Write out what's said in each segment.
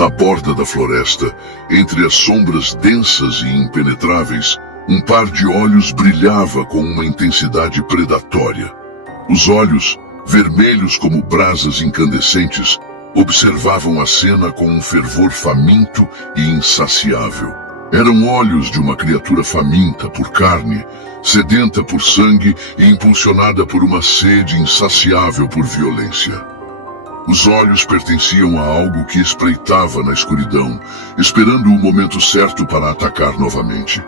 Na borda da floresta, entre as sombras densas e impenetráveis, um par de olhos brilhava com uma intensidade predatória. Os olhos, vermelhos como brasas incandescentes, observavam a cena com um fervor faminto e insaciável. Eram olhos de uma criatura faminta por carne, sedenta por sangue e impulsionada por uma sede insaciável por violência. Os olhos pertenciam a algo que espreitava na escuridão, esperando o momento certo para atacar novamente.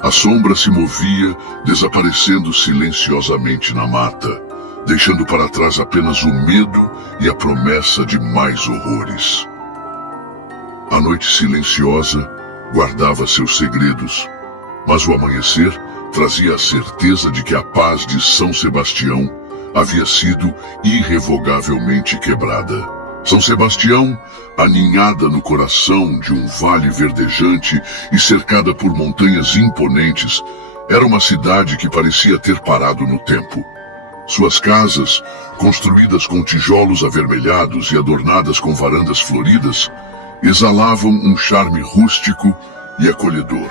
A sombra se movia, desaparecendo silenciosamente na mata, deixando para trás apenas o medo e a promessa de mais horrores. A noite silenciosa guardava seus segredos, mas o amanhecer trazia a certeza de que a paz de São Sebastião havia sido irrevogavelmente quebrada. São Sebastião, aninhada no coração de um vale verdejante e cercada por montanhas imponentes, era uma cidade que parecia ter parado no tempo. Suas casas, construídas com tijolos avermelhados e adornadas com varandas floridas, exalavam um charme rústico e acolhedor.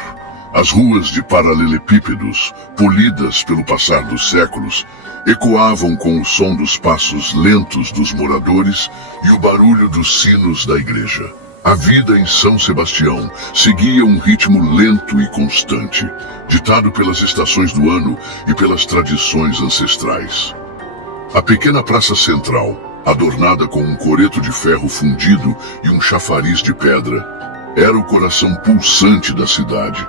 As ruas de paralelepípedos, polidas pelo passar dos séculos, ecoavam com o som dos passos lentos dos moradores e o barulho dos sinos da igreja. A vida em São Sebastião seguia um ritmo lento e constante, ditado pelas estações do ano e pelas tradições ancestrais. A pequena praça central, adornada com um coreto de ferro fundido e um chafariz de pedra, era o coração pulsante da cidade.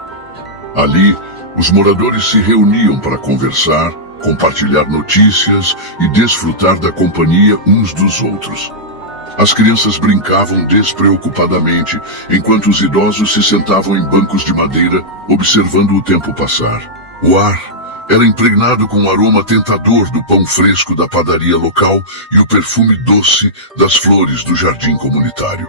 Ali, os moradores se reuniam para conversar, compartilhar notícias e desfrutar da companhia uns dos outros. As crianças brincavam despreocupadamente, enquanto os idosos se sentavam em bancos de madeira, observando o tempo passar. O ar era impregnado com o aroma tentador do pão fresco da padaria local e o perfume doce das flores do jardim comunitário.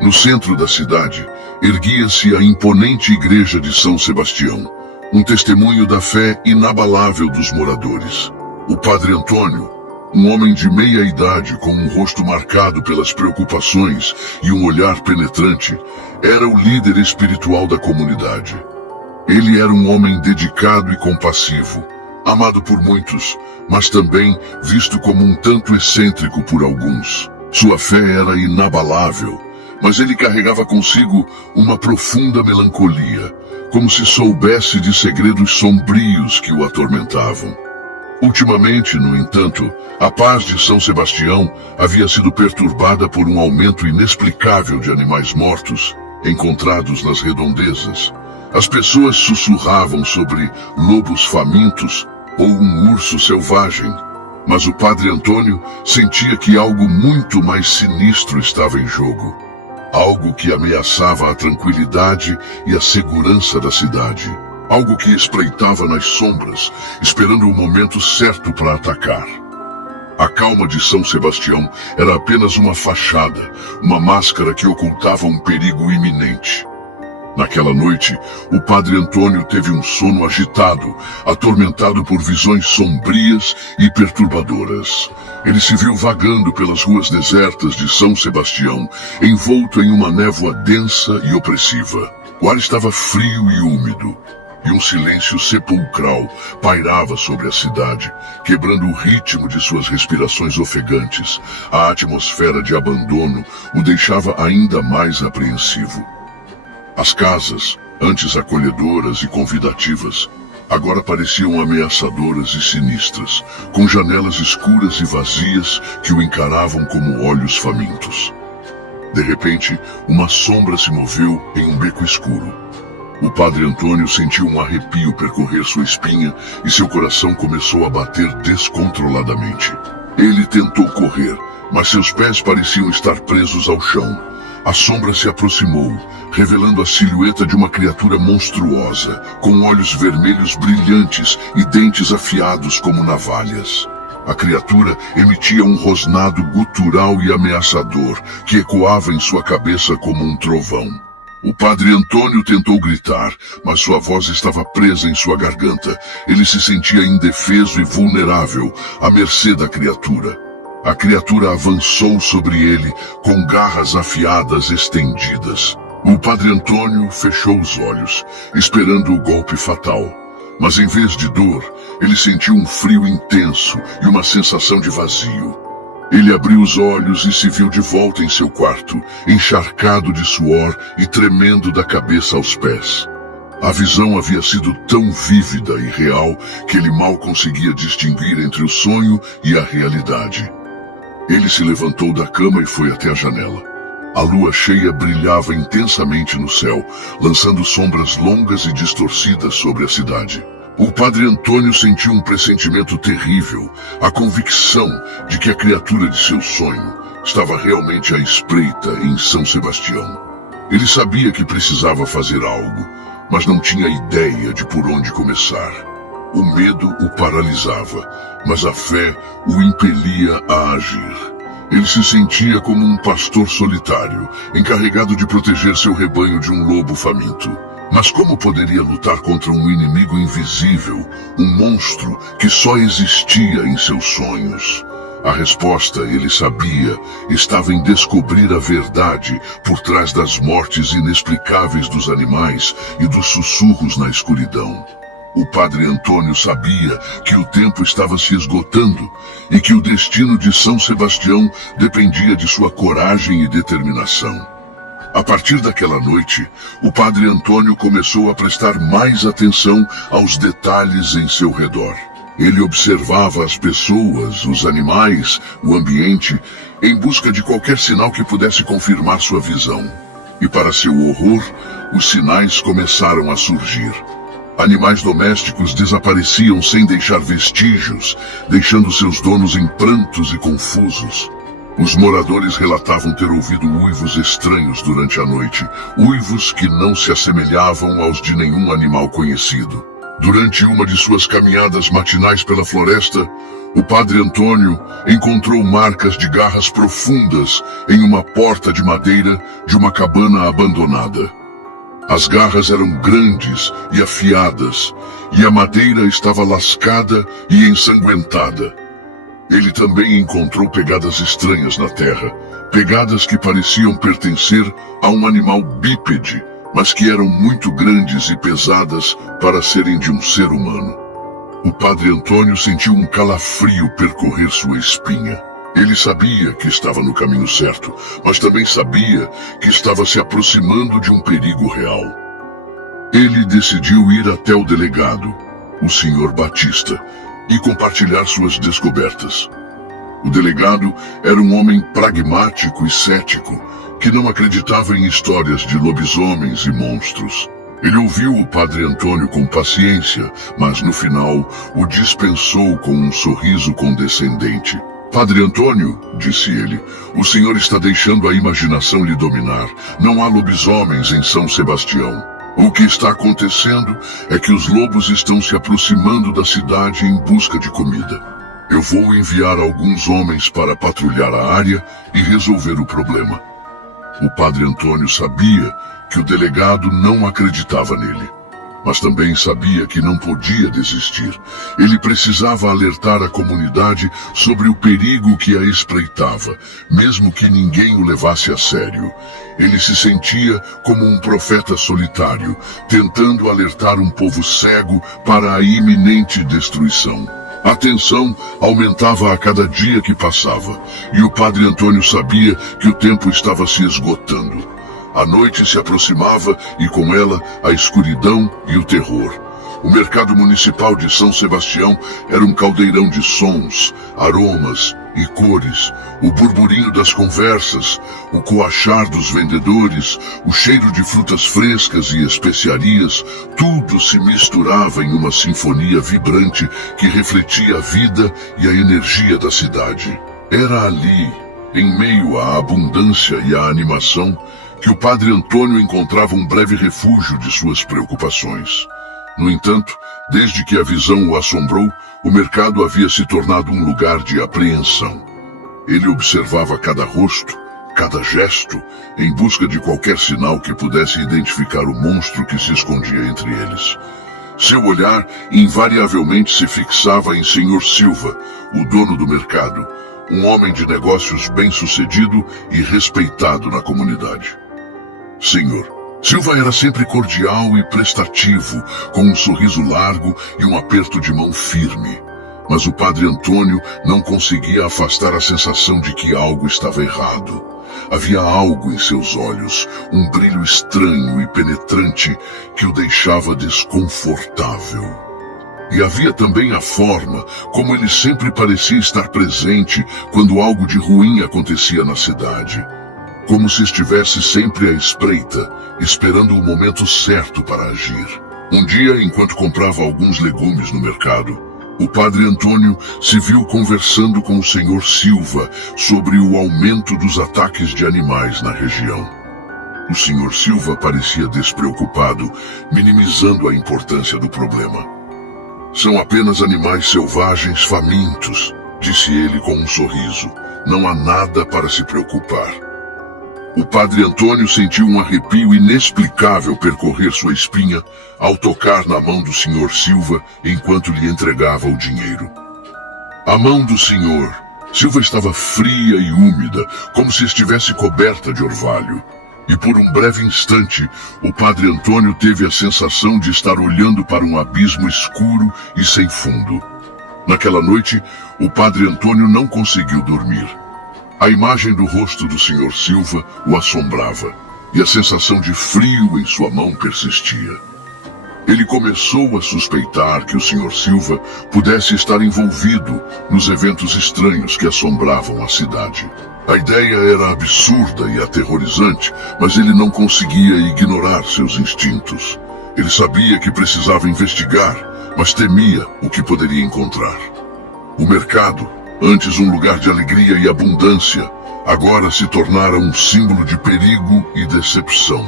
No centro da cidade, erguia-se a imponente igreja de São Sebastião, um testemunho da fé inabalável dos moradores. O padre Antônio, um homem de meia idade com um rosto marcado pelas preocupações e um olhar penetrante, era o líder espiritual da comunidade. Ele era um homem dedicado e compassivo, amado por muitos, mas também visto como um tanto excêntrico por alguns. Sua fé era inabalável, mas ele carregava consigo uma profunda melancolia, como se soubesse de segredos sombrios que o atormentavam. Ultimamente, no entanto, a paz de São Sebastião havia sido perturbada por um aumento inexplicável de animais mortos encontrados nas redondezas. As pessoas sussurravam sobre lobos famintos ou um urso selvagem, mas o padre Antônio sentia que algo muito mais sinistro estava em jogo. Algo que ameaçava a tranquilidade e a segurança da cidade. Algo que espreitava nas sombras, esperando o momento certo para atacar. A calma de São Sebastião era apenas uma fachada, uma máscara que ocultava um perigo iminente. Naquela noite, o padre Antônio teve um sono agitado, atormentado por visões sombrias e perturbadoras. Ele se viu vagando pelas ruas desertas de São Sebastião, envolto em uma névoa densa e opressiva. O ar estava frio e úmido, e um silêncio sepulcral pairava sobre a cidade, quebrando o ritmo de suas respirações ofegantes. A atmosfera de abandono o deixava ainda mais apreensivo. As casas, antes acolhedoras e convidativas, agora pareciam ameaçadoras e sinistras, com janelas escuras e vazias que o encaravam como olhos famintos. De repente, uma sombra se moveu em um beco escuro. O padre Antônio sentiu um arrepio percorrer sua espinha e seu coração começou a bater descontroladamente. Ele tentou correr, mas seus pés pareciam estar presos ao chão. A sombra se aproximou, revelando a silhueta de uma criatura monstruosa, com olhos vermelhos brilhantes e dentes afiados como navalhas. A criatura emitia um rosnado gutural e ameaçador, que ecoava em sua cabeça como um trovão. O padre Antônio tentou gritar, mas sua voz estava presa em sua garganta. Ele se sentia indefeso e vulnerável, à mercê da criatura. A criatura avançou sobre ele com garras afiadas estendidas. O padre Antônio fechou os olhos, esperando o golpe fatal. Mas em vez de dor, ele sentiu um frio intenso e uma sensação de vazio. Ele abriu os olhos e se viu de volta em seu quarto, encharcado de suor e tremendo da cabeça aos pés. A visão havia sido tão vívida e real que ele mal conseguia distinguir entre o sonho e a realidade. Ele se levantou da cama e foi até a janela. A lua cheia brilhava intensamente no céu, lançando sombras longas e distorcidas sobre a cidade. O padre Antônio sentiu um pressentimento terrível, a convicção de que a criatura de seu sonho estava realmente à espreita em São Sebastião. Ele sabia que precisava fazer algo, mas não tinha ideia de por onde começar. O medo o paralisava, mas a fé o impelia a agir. Ele se sentia como um pastor solitário, encarregado de proteger seu rebanho de um lobo faminto. Mas como poderia lutar contra um inimigo invisível, um monstro que só existia em seus sonhos? A resposta, ele sabia, estava em descobrir a verdade por trás das mortes inexplicáveis dos animais e dos sussurros na escuridão. O padre Antônio sabia que o tempo estava se esgotando e que o destino de São Sebastião dependia de sua coragem e determinação. A partir daquela noite, o padre Antônio começou a prestar mais atenção aos detalhes em seu redor. Ele observava as pessoas, os animais, o ambiente, em busca de qualquer sinal que pudesse confirmar sua visão. E para seu horror, os sinais começaram a surgir. Animais domésticos desapareciam sem deixar vestígios, deixando seus donos em prantos e confusos. Os moradores relatavam ter ouvido uivos estranhos durante a noite, uivos que não se assemelhavam aos de nenhum animal conhecido. Durante uma de suas caminhadas matinais pela floresta, o padre Antônio encontrou marcas de garras profundas em uma porta de madeira de uma cabana abandonada. As garras eram grandes e afiadas, e a madeira estava lascada e ensanguentada. Ele também encontrou pegadas estranhas na terra, pegadas que pareciam pertencer a um animal bípede, mas que eram muito grandes e pesadas para serem de um ser humano. O padre Antônio sentiu um calafrio percorrer sua espinha. Ele sabia que estava no caminho certo, mas também sabia que estava se aproximando de um perigo real. Ele decidiu ir até o delegado, o Sr. Batista, e compartilhar suas descobertas. O delegado era um homem pragmático e cético, que não acreditava em histórias de lobisomens e monstros. Ele ouviu o padre Antônio com paciência, mas no final o dispensou com um sorriso condescendente. Padre Antônio, disse ele, o senhor está deixando a imaginação lhe dominar. Não há lobisomens em São Sebastião. O que está acontecendo é que os lobos estão se aproximando da cidade em busca de comida. Eu vou enviar alguns homens para patrulhar a área e resolver o problema. O padre Antônio sabia que o delegado não acreditava nele, mas também sabia que não podia desistir. Ele precisava alertar a comunidade sobre o perigo que a espreitava, mesmo que ninguém o levasse a sério. Ele se sentia como um profeta solitário, tentando alertar um povo cego para a iminente destruição. A tensão aumentava a cada dia que passava, e o padre Antônio sabia que o tempo estava se esgotando. A noite se aproximava e com ela a escuridão e o terror. O mercado municipal de São Sebastião era um caldeirão de sons, aromas e cores. O burburinho das conversas, o coachar dos vendedores, o cheiro de frutas frescas e especiarias, tudo se misturava em uma sinfonia vibrante que refletia a vida e a energia da cidade. Era ali, em meio à abundância e à animação, que o padre Antônio encontrava um breve refúgio de suas preocupações. No entanto, desde que a visão o assombrou, o mercado havia se tornado um lugar de apreensão. Ele observava cada rosto, cada gesto, em busca de qualquer sinal que pudesse identificar o monstro que se escondia entre eles. Seu olhar invariavelmente se fixava em Sr. Silva, o dono do mercado, um homem de negócios bem-sucedido e respeitado na comunidade. Senhor, Silva era sempre cordial e prestativo, com um sorriso largo e um aperto de mão firme. Mas o padre Antônio não conseguia afastar a sensação de que algo estava errado. Havia algo em seus olhos, um brilho estranho e penetrante que o deixava desconfortável. E havia também a forma como ele sempre parecia estar presente quando algo de ruim acontecia na cidade. Como se estivesse sempre à espreita, esperando o momento certo para agir. Um dia, enquanto comprava alguns legumes no mercado, o padre Antônio se viu conversando com o senhor Silva sobre o aumento dos ataques de animais na região. O senhor Silva parecia despreocupado, minimizando a importância do problema. São apenas animais selvagens famintos, disse ele com um sorriso. Não há nada para se preocupar. O padre Antônio sentiu um arrepio inexplicável percorrer sua espinha ao tocar na mão do senhor Silva enquanto lhe entregava o dinheiro. A mão do senhor Silva estava fria e úmida, como se estivesse coberta de orvalho. E por um breve instante, o padre Antônio teve a sensação de estar olhando para um abismo escuro e sem fundo. Naquela noite, o padre Antônio não conseguiu dormir. A imagem do rosto do senhor Silva o assombrava, e a sensação de frio em sua mão persistia. Ele começou a suspeitar que o senhor Silva pudesse estar envolvido nos eventos estranhos que assombravam a cidade. A ideia era absurda e aterrorizante, mas ele não conseguia ignorar seus instintos. Ele sabia que precisava investigar, mas temia o que poderia encontrar. O mercado, antes um lugar de alegria e abundância, agora se tornara um símbolo de perigo e decepção.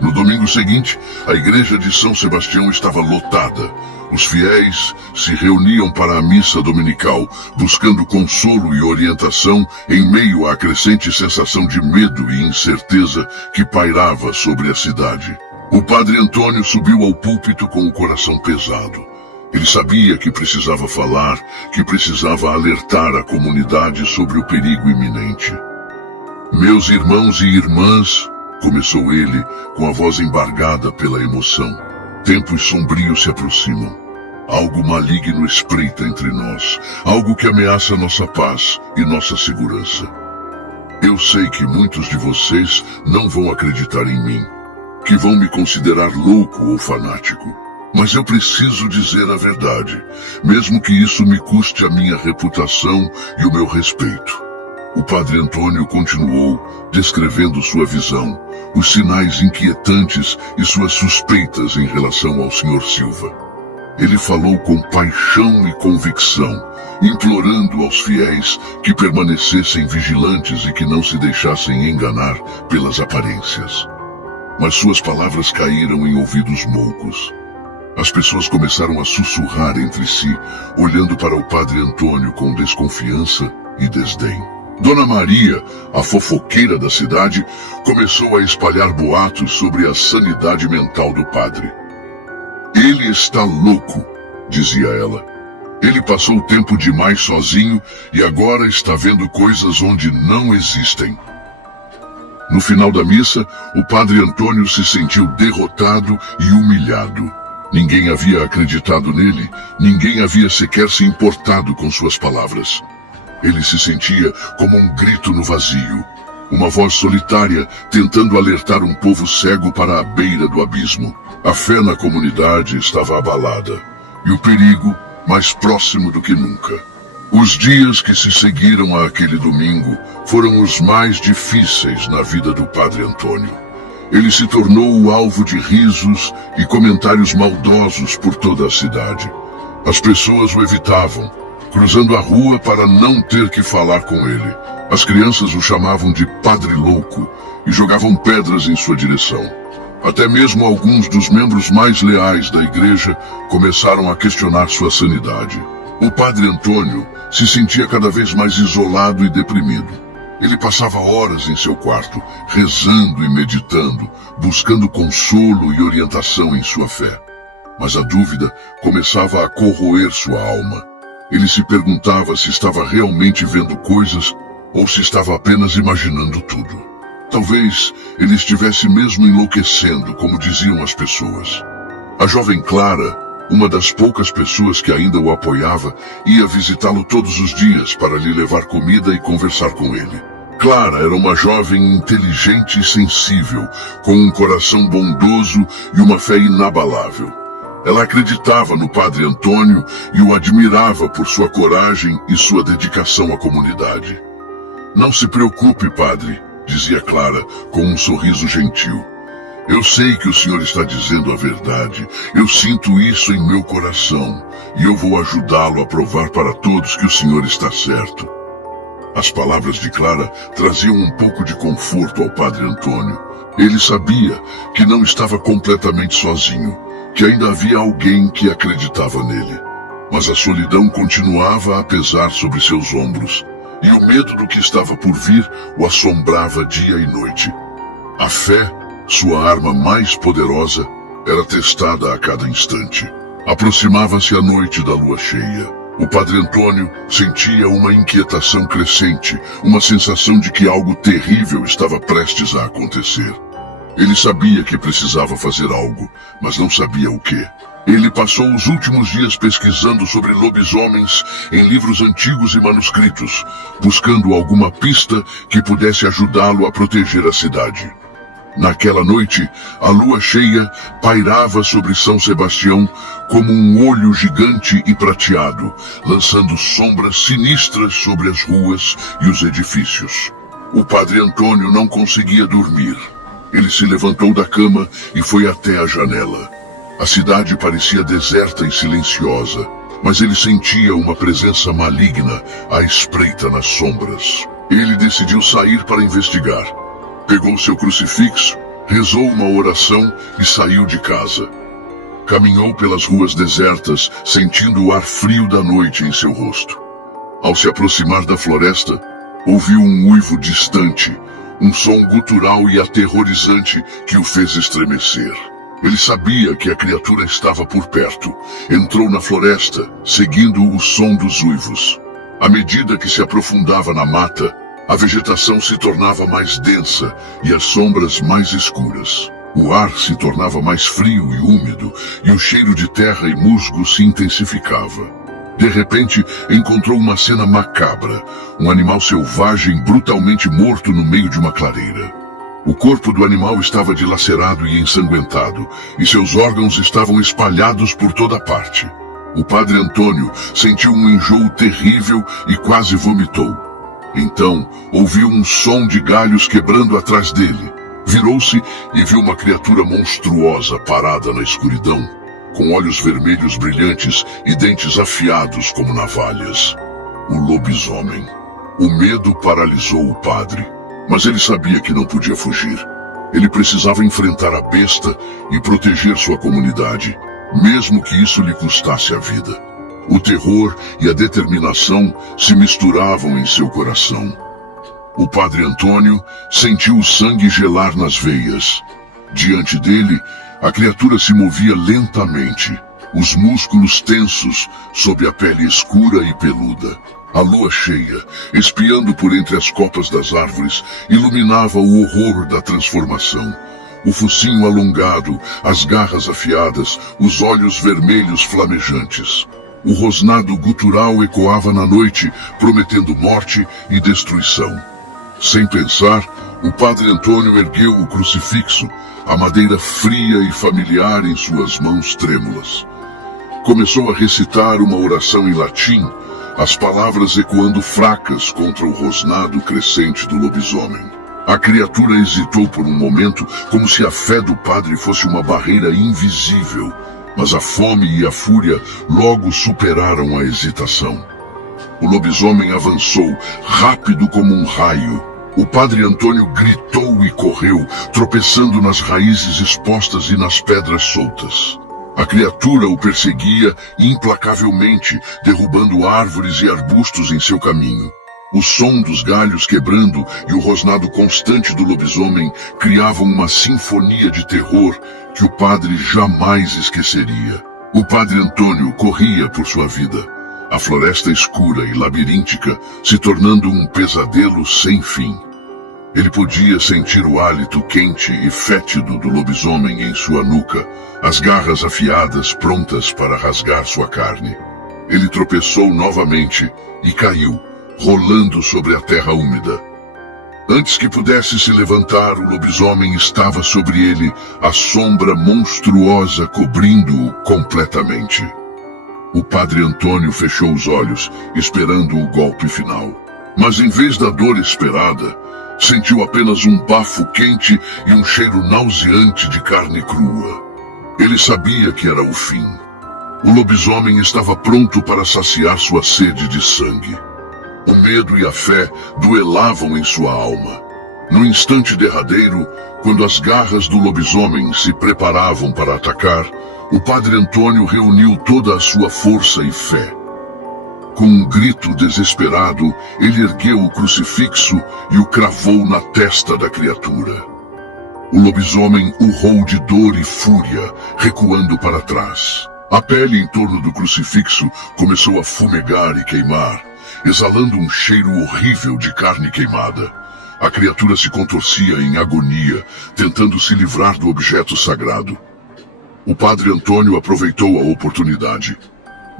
No domingo seguinte, a igreja de São Sebastião estava lotada. Os fiéis se reuniam para a missa dominical, buscando consolo e orientação em meio à crescente sensação de medo e incerteza que pairava sobre a cidade. O padre Antônio subiu ao púlpito com o coração pesado. Ele sabia que precisava falar, que precisava alertar a comunidade sobre o perigo iminente. Meus irmãos e irmãs, começou ele, com a voz embargada pela emoção. Tempos sombrios se aproximam. Algo maligno espreita entre nós, algo que ameaça nossa paz e nossa segurança. Eu sei que muitos de vocês não vão acreditar em mim, que vão me considerar louco ou fanático. Mas eu preciso dizer a verdade, mesmo que isso me custe a minha reputação e o meu respeito. O padre Antônio continuou, descrevendo sua visão, os sinais inquietantes e suas suspeitas em relação ao senhor Silva. Ele falou com paixão e convicção, implorando aos fiéis que permanecessem vigilantes e que não se deixassem enganar pelas aparências. Mas suas palavras caíram em ouvidos moucos. As pessoas começaram a sussurrar entre si, olhando para o padre Antônio com desconfiança e desdém. Dona Maria, a fofoqueira da cidade, começou a espalhar boatos sobre a sanidade mental do padre. Ele está louco, dizia ela. Ele passou tempo demais sozinho e agora está vendo coisas onde não existem. No final da missa, o padre Antônio se sentiu derrotado e humilhado. Ninguém havia acreditado nele, ninguém havia sequer se importado com suas palavras. Ele se sentia como um grito no vazio, uma voz solitária tentando alertar um povo cego para a beira do abismo. A fé na comunidade estava abalada, e o perigo mais próximo do que nunca. Os dias que se seguiram àquele domingo foram os mais difíceis na vida do padre Antônio. Ele se tornou o alvo de risos e comentários maldosos por toda a cidade. As pessoas o evitavam, cruzando a rua para não ter que falar com ele. As crianças o chamavam de padre louco e jogavam pedras em sua direção. Até mesmo alguns dos membros mais leais da igreja começaram a questionar sua sanidade. O padre Antônio se sentia cada vez mais isolado e deprimido. Ele passava horas em seu quarto, rezando e meditando, buscando consolo e orientação em sua fé. Mas a dúvida começava a corroer sua alma. Ele se perguntava se estava realmente vendo coisas ou se estava apenas imaginando tudo. Talvez ele estivesse mesmo enlouquecendo, como diziam as pessoas. A jovem Clara, uma das poucas pessoas que ainda o apoiava, ia visitá-lo todos os dias para lhe levar comida e conversar com ele. Clara era uma jovem inteligente e sensível, com um coração bondoso e uma fé inabalável. Ela acreditava no Padre Antônio e o admirava por sua coragem e sua dedicação à comunidade. "Não se preocupe, padre", dizia Clara, com um sorriso gentil. "Eu sei que o senhor está dizendo a verdade. Eu sinto isso em meu coração. E eu vou ajudá-lo a provar para todos que o senhor está certo." As palavras de Clara traziam um pouco de conforto ao Padre Antônio. Ele sabia que não estava completamente sozinho, que ainda havia alguém que acreditava nele. Mas a solidão continuava a pesar sobre seus ombros, e o medo do que estava por vir o assombrava dia e noite. A fé, sua arma mais poderosa, era testada a cada instante. Aproximava-se a noite da lua cheia. O Padre Antônio sentia uma inquietação crescente, uma sensação de que algo terrível estava prestes a acontecer. Ele sabia que precisava fazer algo, mas não sabia o quê. Ele passou os últimos dias pesquisando sobre lobisomens em livros antigos e manuscritos, buscando alguma pista que pudesse ajudá-lo a proteger a cidade. Naquela noite, a lua cheia pairava sobre São Sebastião como um olho gigante e prateado, lançando sombras sinistras sobre as ruas e os edifícios. O Padre Antônio não conseguia dormir. Ele se levantou da cama e foi até a janela. A cidade parecia deserta e silenciosa, mas ele sentia uma presença maligna à espreita nas sombras. Ele decidiu sair para investigar. Pegou seu crucifixo, rezou uma oração e saiu de casa. Caminhou pelas ruas desertas, sentindo o ar frio da noite em seu rosto. Ao se aproximar da floresta, ouviu um uivo distante, um som gutural e aterrorizante que o fez estremecer. Ele sabia que a criatura estava por perto. Entrou na floresta, seguindo o som dos uivos. À medida que se aprofundava na mata, a vegetação se tornava mais densa e as sombras mais escuras. O ar se tornava mais frio e úmido, e o cheiro de terra e musgo se intensificava. De repente, encontrou uma cena macabra, um animal selvagem brutalmente morto no meio de uma clareira. O corpo do animal estava dilacerado e ensanguentado, e seus órgãos estavam espalhados por toda parte. O Padre Antônio sentiu um enjoo terrível e quase vomitou. Então, ouviu um som de galhos quebrando atrás dele. Virou-se e viu uma criatura monstruosa parada na escuridão, com olhos vermelhos brilhantes e dentes afiados como navalhas. O lobisomem. O medo paralisou o padre, mas ele sabia que não podia fugir. Ele precisava enfrentar a besta e proteger sua comunidade, mesmo que isso lhe custasse a vida. O terror e a determinação se misturavam em seu coração. O Padre Antônio sentiu o sangue gelar nas veias. Diante dele, a criatura se movia lentamente, os músculos tensos sob a pele escura e peluda. A lua cheia, espiando por entre as copas das árvores, iluminava o horror da transformação. O focinho alongado, as garras afiadas, os olhos vermelhos flamejantes. O rosnado gutural ecoava na noite, prometendo morte e destruição. Sem pensar, o Padre Antônio ergueu o crucifixo, a madeira fria e familiar em suas mãos trêmulas. Começou a recitar uma oração em latim, as palavras ecoando fracas contra o rosnado crescente do lobisomem. A criatura hesitou por um momento, como se a fé do padre fosse uma barreira invisível, mas a fome e a fúria logo superaram a hesitação. O lobisomem avançou, rápido como um raio. O Padre Antônio gritou e correu, tropeçando nas raízes expostas e nas pedras soltas. A criatura o perseguia implacavelmente, derrubando árvores e arbustos em seu caminho. O som dos galhos quebrando e o rosnado constante do lobisomem criavam uma sinfonia de terror que o padre jamais esqueceria. O Padre Antônio corria por sua vida. a floresta escura e labiríntica se tornando um pesadelo sem fim. Ele podia sentir o hálito quente e fétido do lobisomem em sua nuca, as garras afiadas prontas para rasgar sua carne. Ele tropeçou novamente e caiu, rolando sobre a terra úmida. Antes que pudesse se levantar, o lobisomem estava sobre ele, a sombra monstruosa cobrindo-o completamente. O padre Antônio fechou os olhos, esperando o golpe final. Mas em vez da dor esperada, sentiu apenas um bafo quente e um cheiro nauseante de carne crua. Ele sabia que era o fim. O lobisomem estava pronto para saciar sua sede de sangue. O medo e a fé duelavam em sua alma. No instante derradeiro, quando as garras do lobisomem se preparavam para atacar, o padre Antônio reuniu toda a sua força e fé. Com um grito desesperado, ele ergueu o crucifixo e o cravou na testa da criatura. O lobisomem urrou de dor e fúria, recuando para trás. A pele em torno do crucifixo começou a fumegar e queimar, exalando um cheiro horrível de carne queimada. A criatura se contorcia em agonia, tentando se livrar do objeto sagrado. O padre Antônio aproveitou a oportunidade.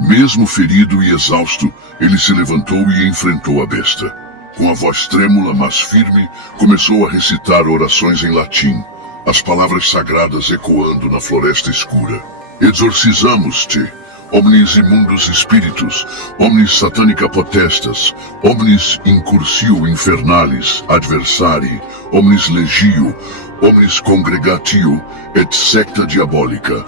Mesmo ferido e exausto, ele se levantou e enfrentou a besta. Com a voz trêmula, mas firme, começou a recitar orações em latim, as palavras sagradas ecoando na floresta escura. Exorcizamos-te, omnis immundos spiritus, omnis satanica potestas, omnis incursio infernalis adversari, omnis legio, omnis congregatio et secta diabolica.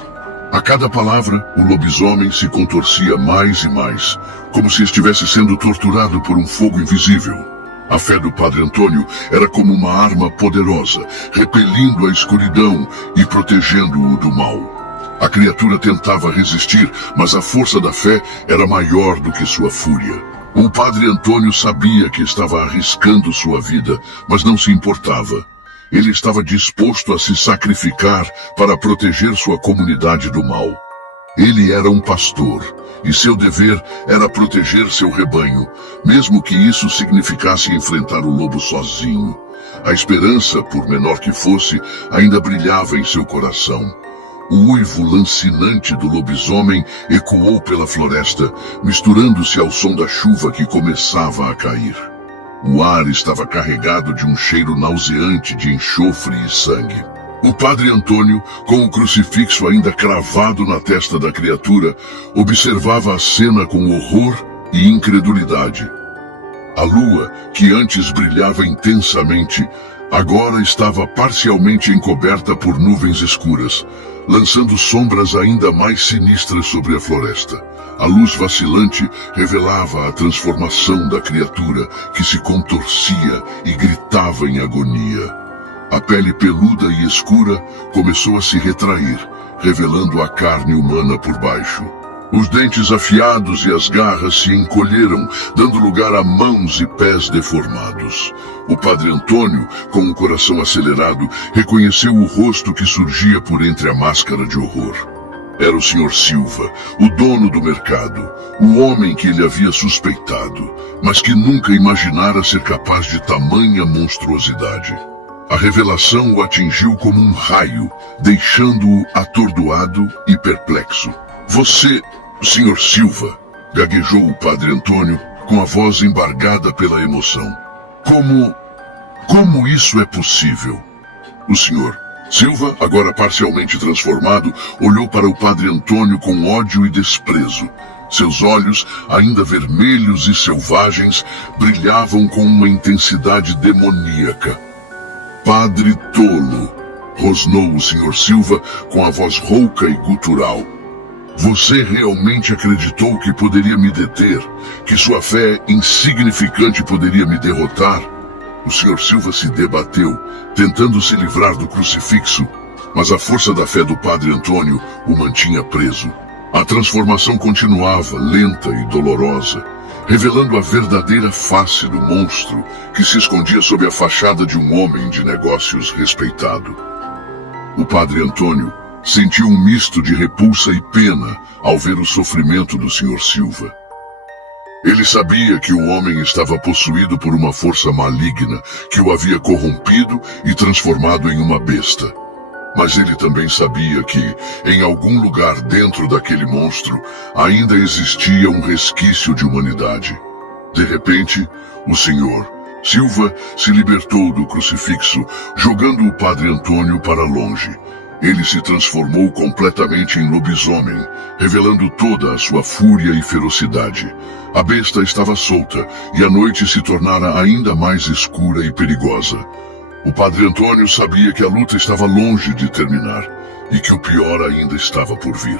A cada palavra, o lobisomem se contorcia mais e mais, como se estivesse sendo torturado por um fogo invisível. A fé do padre Antônio era como uma arma poderosa, repelindo a escuridão e protegendo-o do mal. A criatura tentava resistir, mas a força da fé era maior do que sua fúria. O padre Antônio sabia que estava arriscando sua vida, mas não se importava. Ele estava disposto a se sacrificar para proteger sua comunidade do mal. Ele era um pastor, e seu dever era proteger seu rebanho, mesmo que isso significasse enfrentar o lobo sozinho. A esperança, por menor que fosse, ainda brilhava em seu coração. O uivo lancinante do lobisomem ecoou pela floresta, misturando-se ao som da chuva que começava a cair. O ar estava carregado de um cheiro nauseante de enxofre e sangue. O padre Antônio, com o crucifixo ainda cravado na testa da criatura, observava a cena com horror e incredulidade. A lua, que antes brilhava intensamente, agora estava parcialmente encoberta por nuvens escuras, lançando sombras ainda mais sinistras sobre a floresta. A luz vacilante revelava a transformação da criatura, que se contorcia e gritava em agonia. A pele peluda e escura começou a se retrair, revelando a carne humana por baixo. Os dentes afiados e as garras se encolheram, dando lugar a mãos e pés deformados. O padre Antônio, com o coração acelerado, reconheceu o rosto que surgia por entre a máscara de horror. Era o Sr. Silva, o dono do mercado, o homem que ele havia suspeitado, mas que nunca imaginara ser capaz de tamanha monstruosidade. A revelação o atingiu como um raio, deixando-o atordoado e perplexo. Você, Sr. Silva, gaguejou o padre Antônio, com a voz embargada pela emoção. Como isso é possível? O senhor Silva, agora parcialmente transformado, olhou para o padre Antônio com ódio e desprezo. Seus olhos, ainda vermelhos e selvagens, brilhavam com uma intensidade demoníaca. Padre tolo, rosnou o Sr. Silva com a voz rouca e gutural. Você realmente acreditou que poderia me deter, que sua fé insignificante poderia me derrotar? O Sr. Silva se debateu, tentando se livrar do crucifixo, mas a força da fé do padre Antônio o mantinha preso. A transformação continuava, lenta e dolorosa, revelando a verdadeira face do monstro que se escondia sob a fachada de um homem de negócios respeitado. O padre Antônio sentiu um misto de repulsa e pena ao ver o sofrimento do Sr. Silva. Ele sabia que o homem estava possuído por uma força maligna que o havia corrompido e transformado em uma besta. Mas ele também sabia que, em algum lugar dentro daquele monstro, ainda existia um resquício de humanidade. De repente, o Sr. Silva se libertou do crucifixo, jogando o Padre Antônio para longe. Ele se transformou completamente em lobisomem, revelando toda a sua fúria e ferocidade. A besta estava solta e a noite se tornara ainda mais escura e perigosa. O Padre Antônio sabia que a luta estava longe de terminar e que o pior ainda estava por vir.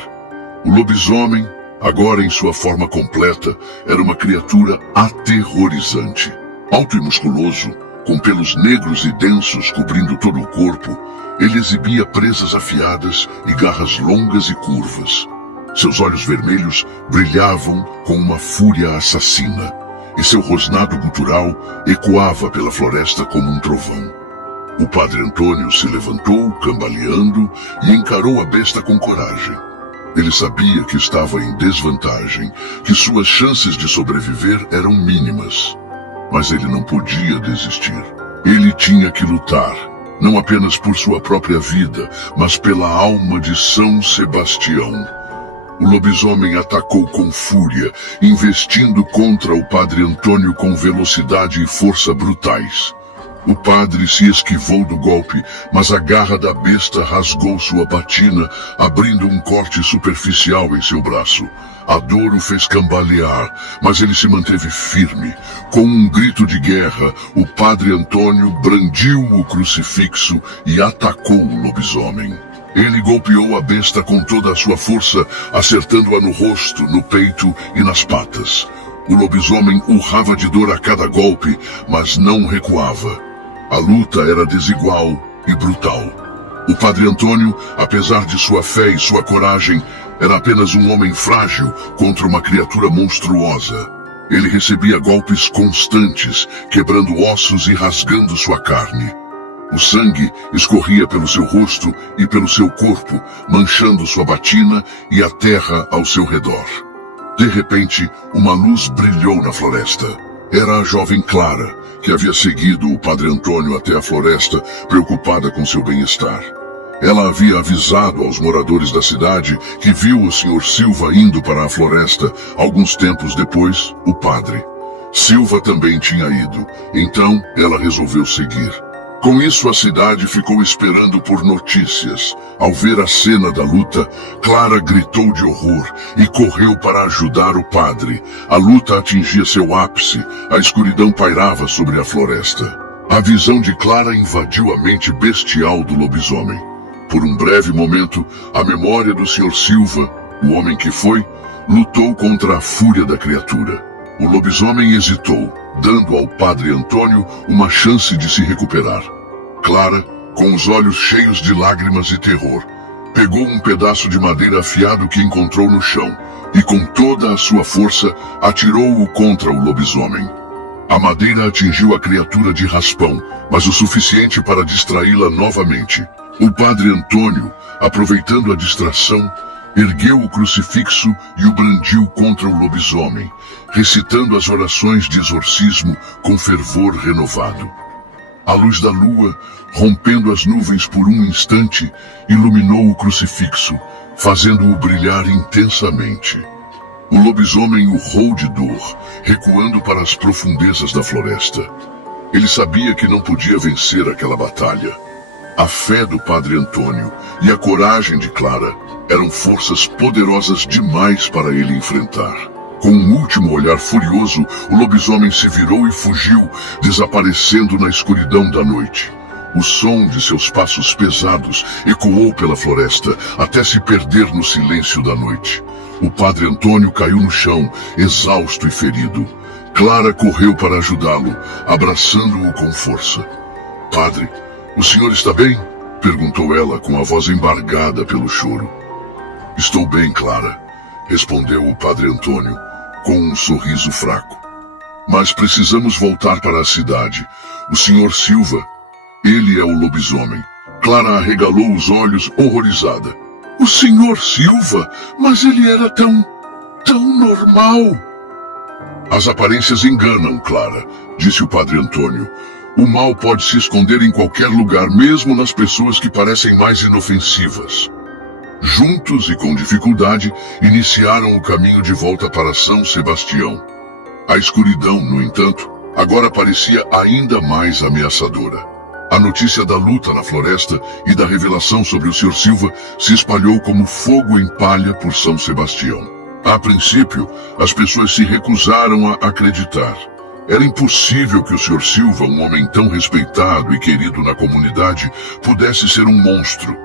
O lobisomem, agora em sua forma completa, era uma criatura aterrorizante. Alto e musculoso, com pelos negros e densos cobrindo todo o corpo, ele exibia presas afiadas e garras longas e curvas. Seus olhos vermelhos brilhavam com uma fúria assassina, e seu rosnado gutural ecoava pela floresta como um trovão. O Padre Antônio se levantou, cambaleando, e encarou a besta com coragem. Ele sabia que estava em desvantagem, que suas chances de sobreviver eram mínimas. Mas ele não podia desistir. Ele tinha que lutar, não apenas por sua própria vida, mas pela alma de São Sebastião. O lobisomem atacou com fúria, investindo contra o Padre Antônio com velocidade e força brutais. O padre se esquivou do golpe, mas a garra da besta rasgou sua batina, abrindo um corte superficial em seu braço. A dor o fez cambalear, mas ele se manteve firme. Com um grito de guerra, o Padre Antônio brandiu o crucifixo e atacou o lobisomem. Ele golpeou a besta com toda a sua força, acertando-a no rosto, no peito e nas patas. O lobisomem urrava de dor a cada golpe, mas não recuava. A luta era desigual e brutal. O Padre Antônio, apesar de sua fé e sua coragem, era apenas um homem frágil contra uma criatura monstruosa. Ele recebia golpes constantes, quebrando ossos e rasgando sua carne. O sangue escorria pelo seu rosto e pelo seu corpo, manchando sua batina e a terra ao seu redor. De repente, uma luz brilhou na floresta. Era a jovem Clara, que havia seguido o Padre Antônio até a floresta, preocupada com seu bem-estar. Ela havia avisado aos moradores da cidade que viu o Sr. Silva indo para a floresta. Alguns tempos depois, o padre. Silva também tinha ido, então ela resolveu seguir. Com isso, a cidade ficou esperando por notícias. Ao ver a cena da luta, Clara gritou de horror e correu para ajudar o padre. A luta atingia seu ápice, a escuridão pairava sobre a floresta. A visão de Clara invadiu a mente bestial do lobisomem. Por um breve momento, a memória do Sr. Silva, o homem que foi, lutou contra a fúria da criatura. O lobisomem hesitou, dando ao Padre Antônio uma chance de se recuperar. Clara, com os olhos cheios de lágrimas e terror, pegou um pedaço de madeira afiado que encontrou no chão e, com toda a sua força, atirou-o contra o lobisomem. A madeira atingiu a criatura de raspão, mas o suficiente para distraí-la novamente. O Padre Antônio, aproveitando a distração, ergueu o crucifixo e o brandiu contra o lobisomem, recitando as orações de exorcismo com fervor renovado. A luz da lua, rompendo as nuvens por um instante, iluminou o crucifixo, fazendo-o brilhar intensamente. O lobisomem urrou de dor, recuando para as profundezas da floresta. Ele sabia que não podia vencer aquela batalha. A fé do Padre Antônio e a coragem de Clara eram forças poderosas demais para ele enfrentar. Com um último olhar furioso, o lobisomem se virou e fugiu, desaparecendo na escuridão da noite. O som de seus passos pesados ecoou pela floresta, até se perder no silêncio da noite. O Padre Antônio caiu no chão, exausto e ferido. Clara correu para ajudá-lo, abraçando-o com força. "Padre, o senhor está bem?" perguntou ela com a voz embargada pelo choro. "Estou bem, Clara", respondeu o Padre Antônio, com um sorriso fraco. "Mas precisamos voltar para a cidade. O Sr. Silva, ele é o lobisomem." Clara arregalou os olhos, horrorizada. "O Sr. Silva? Mas ele era tão normal." As aparências enganam, Clara, disse o padre Antônio. O mal pode se esconder em qualquer lugar, mesmo nas pessoas que parecem mais inofensivas. Juntos e com dificuldade, iniciaram o caminho de volta para São Sebastião. A escuridão, no entanto, agora parecia ainda mais ameaçadora. A notícia da luta na floresta e da revelação sobre o Sr. Silva se espalhou como fogo em palha por São Sebastião. A princípio, as pessoas se recusaram a acreditar. Era impossível que o Sr. Silva, um homem tão respeitado e querido na comunidade, pudesse ser um monstro.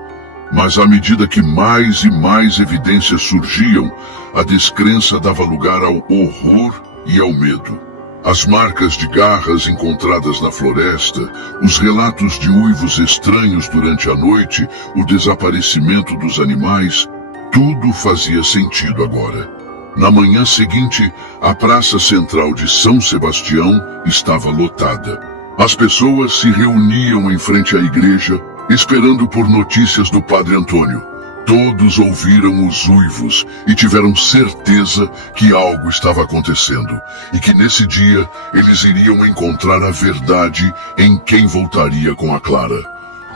Mas à medida que mais e mais evidências surgiam, a descrença dava lugar ao horror e ao medo. As marcas de garras encontradas na floresta, os relatos de uivos estranhos durante a noite, o desaparecimento dos animais, tudo fazia sentido agora. Na manhã seguinte, a praça central de São Sebastião estava lotada. As pessoas se reuniam em frente à igreja, esperando por notícias do padre Antônio. Todos ouviram os uivos e tiveram certeza que algo estava acontecendo e que nesse dia eles iriam encontrar a verdade em quem voltaria com a Clara.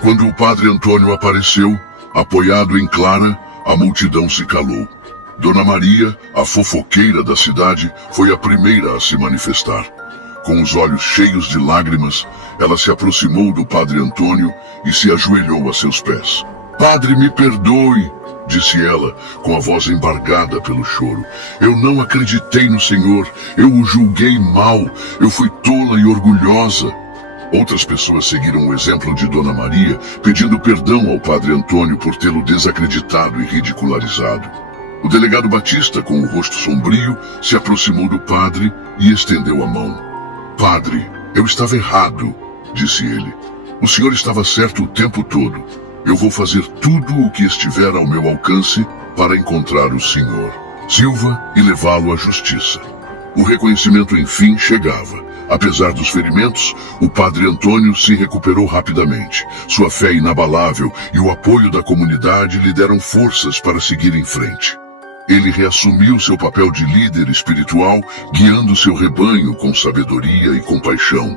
Quando o padre Antônio apareceu, apoiado em Clara, a multidão se calou. Dona Maria, a fofoqueira da cidade, foi a primeira a se manifestar. Com os olhos cheios de lágrimas, ela se aproximou do padre Antônio e se ajoelhou a seus pés. "Padre, me perdoe", disse ela, com a voz embargada pelo choro. "Eu não acreditei no Senhor, eu o julguei mal, eu fui tola e orgulhosa." Outras pessoas seguiram o exemplo de Dona Maria, pedindo perdão ao padre Antônio por tê-lo desacreditado e ridicularizado. O delegado Batista, com o rosto sombrio, se aproximou do padre e estendeu a mão. "Padre, eu estava errado", disse ele. "O senhor estava certo o tempo todo. Eu vou fazer tudo o que estiver ao meu alcance para encontrar o senhor Silva e levá-lo à justiça." O reconhecimento enfim chegava. Apesar dos ferimentos, o padre Antônio se recuperou rapidamente. Sua fé inabalável e o apoio da comunidade lhe deram forças para seguir em frente. Ele reassumiu seu papel de líder espiritual, guiando seu rebanho com sabedoria e compaixão.